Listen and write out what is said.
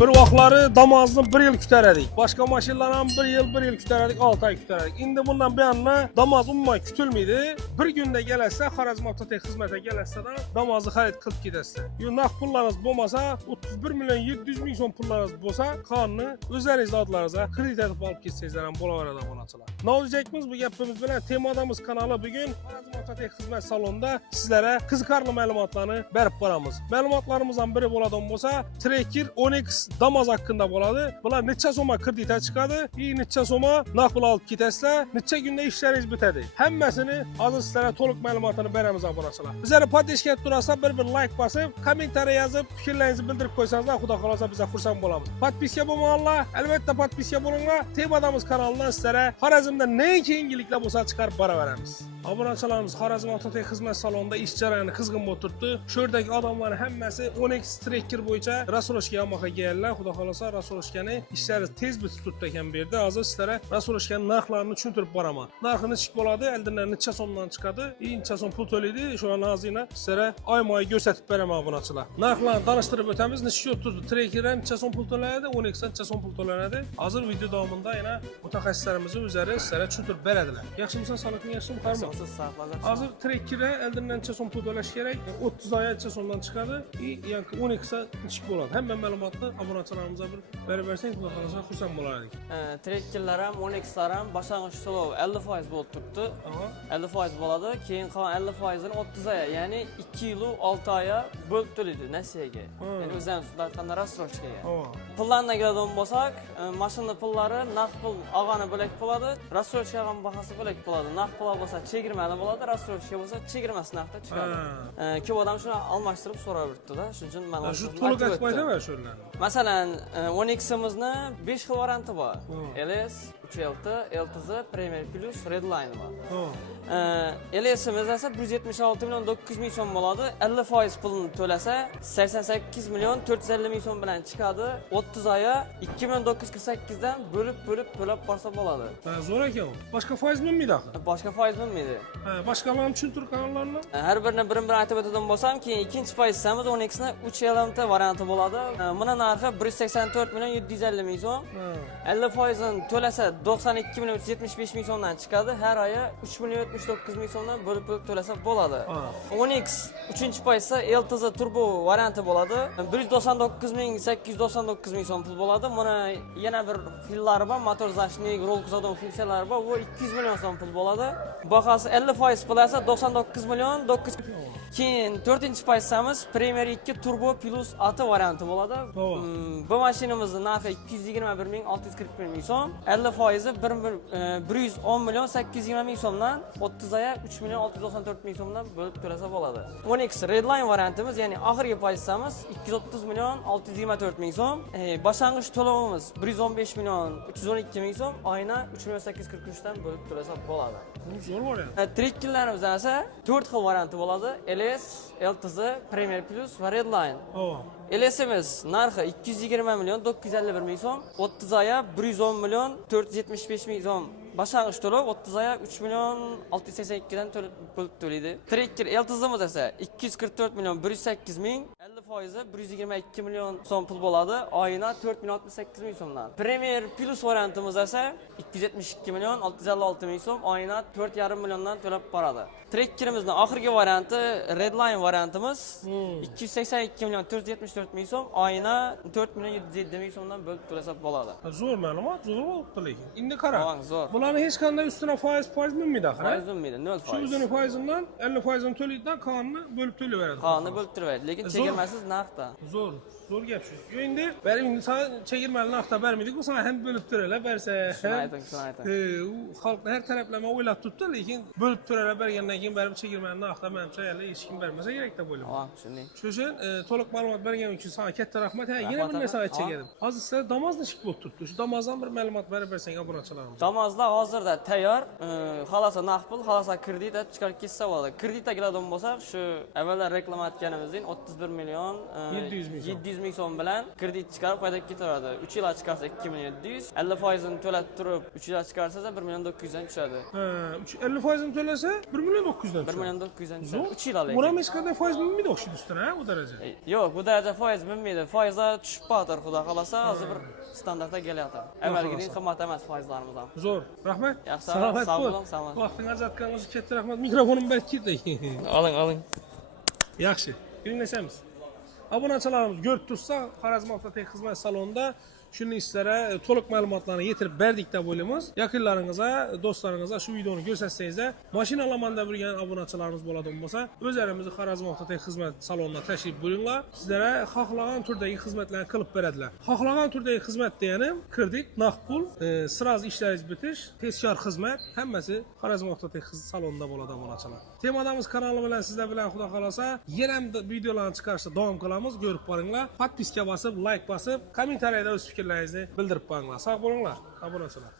Bir vaxtları damazını 1 yıl kütərədik. Başqa maşınlarla 1 yıl kütərədik, 6 ay kütərədik. İndi bundan bir yanına damaz umumən kütülməydi. Bir gündə gələsə, Xarazm Avtotex xidmətə gələsə də damazı xərid qılıb gedəsə. Nağd pullarınız olmasa, 31 milyon 700 min son pullarınız olsa, kanunu özərinizdə adlarınıza kredit edib alıp getsəydilər, bolavarada qonaçılar. Nə olacaqmız bu gəpimiz belə? Temadamız kanalı bugün Xarazm Avtotex xidmət salonunda sizlərə qızıqarlı məlumatlarını bərib baramız. Məlumatlarımızdan biri boladan olsa, Tracker Onyx damaz haqqında boladı. Bunlar neçə soma kreditə çıxadı, neçə soma nağd pul alıb getəsə, neçə gündə işləriniz bitədi. Həmməsini azı sizlərə toluq məlumatını bərəmiz abonaçılar. Bizlərə poddeşkət durasa bir like basıb, kommentariya yazıb, fikirlərinizi bildirib qoysanız da, xuda xalasa bizə xursand bolamız. Podpiskiya bulmağınla, əlbəttə podpiskiya bulunla, Temadamız kanalından sizlərə Xarazmda nəinki ingiliklə olsa çıxarıb bara verəmiz. Abonaçılarımız Xarazm Avtotex xidmət salonunda iş cərayını qızğın oturtdu. Şördəki adamların həmməsi Onyx Tracker boyunca Rasoloşkaya almağa gəlirlər. Xuda xalasa Rasoloşkanı işləri tez bir tutdu ekan berdi. Hazır sizlərə Rasoloşkanın narxlarını düşündürüb barama. Narxını çık boladı, əldindən neçə somdan çıxadı. Neçə som pul төлüydü. Şu an ağzıyla sizlərə ay-mayı göstərib bərəm abonaçılar. Narxlarını danışdırıb ötəmiz neçə oturdu. Tracker'dən neçə som pul tölədi, Onyx'dən neçə som pul tölədi. Hazır video davamında yenə mütəxəssislərimizin üzəri sizlərə düşündürüb bərədilər. Yaxşımısan, sağlıqın yaxşımı? Xarmı? Hazır Tracker'ə əldindən neçə som pul töləş gərək. 30 aya neçə somdan çıxadı. Yəni Onyx'a çıxıb boladı. Həmmən məlumatlı abonaçılarımıza bir verib versək, bu da xursand bolarıq. Tracker'lərim, Onyx'lərim başlanğıç to'lov 50% bo'lib turibdi. 50% bo'ladi. Keyin qolgan 50%ni 30 aya, ya'ni 2 yil 6 aya bo'lib to'laydi nasiyaga. Ya'ni o'zimiz aytganda rassrochkaga. Pullarga keladigan bo'lsak, mashina pullari naqd pul olgani bo'lak bo'ladi, rassrochkaga bahasi bo'lak bo'ladi. Naqd pul bo'lsa chegirmali bo'ladi, rassrochka bo'lsa chegirmasi naqdda chiqadi. Ko'p odam shuni almashtirib so'rab yuribdi-da, shuning uchun men shu to'liq aytib qo'ydim shularni. Masalan, Onyx'imizni 5 xil varianti bor. LS, 3LT, LTZ, Premier Plus, Redline bor. LS'imiz esa 176 milyon 900 ming so'm bo'ladi. 50% pulni to'lasa 88 milyon 450 ming so'm bilan chiqadi. 30 oyi 2 milyon 948 dan bo'lib to'lab borsa bo'ladi. Zo'r ekan. Boshqa foiz bo'lmaydi axir. Boshqa foiz bo'lmaydi. Boshqalarni tushuntirib kanallarni. Har birini birin aytib o'tadigan bo'lsam, keyin ikkinchi pozitsiyamiz Onyx'ni 3LT varianti bo'ladi. Buni narxi 184 milyon 750 ming so'm. 50% ni to'lasa 92 milyon 375 ming so'mdan chiqadi. Har oyi 3 milyon 79 ming so'mdan bo'lib to'lasa bo'ladi. Onyx 3-pozitsiya LTZ turbo varianti bo'ladi. 199 ming 899 ming so'm pul bo'ladi. Buni yana bir xillari bor, motor zashnik, rol kuzatuvchi funksiyalari bor. Bu 200 million so'm pul bo'ladi. Bahasi 50% pul esa 99 milyon 900. Keyin 4-pozitsiyamiz Premier 2 Turbo Plus AT varianti bo'ladi. Bu mashinamizning narxi 221 ming 641 ming so'm. 50% 110 milyon 820 ming so'mdan 30 aya 3 milyon 694 ming so'mdan bo'lib to'lasa bo'ladi. Onyx Redline variantimiz, ya'ni oxirgi pozitsiyamiz 230 milyon 624 ming so'm. Boshlang'ich to'lovimiz 115 milyon 312 ming so'm. Oyna 3 milyon 843 dan bo'lib to'lasa bo'ladi. Zo'r variant. Trackerlarimiz esa 4 xil varianti bo'ladi. LS, LTZ, Premier Plus va Redline. LS'imiz narxi 220 milyon 951 ming so'm, 30 aya 110 milyon 475 ming so'm. Boshlang'ich to'lov 30 aya 3 milyon 682 dan bo'lib to'laydi. Tracker LTZ'imiz esa 244 milyon 108 ming, 50% 122 milyon so'm pul bo'ladi. Oyina 4 milyon 68 ming so'mdan. Premier Plus variantimiz esa 272 milyon 656 ming so'm, oyina 4,5 milliondan to'lab boradi. Trackerimizning oxirgi varianti Redline variantimiz 282 milyon 474 ming so'm, oyina 4 milyon 707 ming so'mdan bo'lib to'lasa bo'ladi. Zo'r ma'lumot, zo'r bo'libdi lekin. Endi qara. Zo'r. Bularni hech qanday ustuna foiz bo'lmaydi axir. Foiz bo'lmaydi, 0%. Shu o'zining foizidan 50% ni to'laydidan qonunni bo'lib to'layveradi. Qonunni bo'lib to'layveradi, lekin chegirmasiz narxda. Zo'r gap shu. Endi endi sana chegirmali narxda bermaydik, bu sana ham bo'lib to'rala bersa. Shuni ayting. U xalqni har taraflama o'ylab turibdi, lekin bo'lib to'rala bergandan keyin baribir chegirmali narxda menimcha hech kim bermasa kerak deb o'ylayman. Shunday. Shu uchun to'liq ma'lumot berganing uchun sana katta rahmat. Yana bir narsa aytchak edim. Hozir sizlar Damozni ishib bo'lib turibdi. Shu Damozdan bir ma'lumot berib bersang obunachilarimiz. Damozlar hozirda tayyor. Xalosa naqd pul, xalosa kredit chiqarib ketsa bo'ladi. Kreditga keladigan bo'lsak, shu avvallar reklama aytganimizdek 31 milyon 700 700 ming so'm bilan kredit chiqarib foyda ketaveradi. 3 yilga chiqarsa 2700, 50% to'lab turib 3 yilga chiqarsa 1.900 dan tushadi. Ha, 50% to'lasa 1.900 dan tushadi. 1.900 dan tushadi. 3 yil oladi. Uram hech qanday foiz minmaydi o'xshaydi ustidan, ha, u daraja. Yo'q, bu daraja foiz minmaydi. Foizlar tushib qoladi, xudo xolasa, hozir bir standartga kelyapti. Avvalgidek qimmat emas foizlarimiz ham. Zo'r, rahmat. Yaxshi, Salomat sog' bo'l. bo'ling, salomat. Vaqtingizni ajratganingiz uchun katta rahmat. Mikrofonim bert ketdi. Oling. Yaxshi, dinlashamiz. Obunachilarimiz ko'rib tursa, Xorazm Avtotexnik xizmat salonida shuni sizlarga to'liq ma'lumotlarni yetirib berdik deb o'ylaymiz. Yaqinlaringizga, do'stlaringizga shu videoni ko'rsatsangizlar, mashina olaman deb yurgan obunachilarimiz bo'ladigan bo'lsa, o'zlaringizni Xorazm Avtotexnik xizmat saloniga tashrif buyuringlar. Sizlarga xohlagan turdagi xizmatlarni qilib beradilar. Xohlagan turdagi xizmat degani kredit, naqd pul, sraz ishlaringiz bitish, tezkor xizmat, hammasi Xorazm Avtotexnik salonida bo'ladi obunachilar. Temadamiz kanali bilan sizlar bilan xudo xolasa, yana ham videolarni chiqarishda davom qilamiz. Ko'rib boringlar. Podpiska bosib, like bosib, kommentariyada o'z fikrlaringizni bildirib qo'yinglar. Sog' bo'linglar, obunachilar.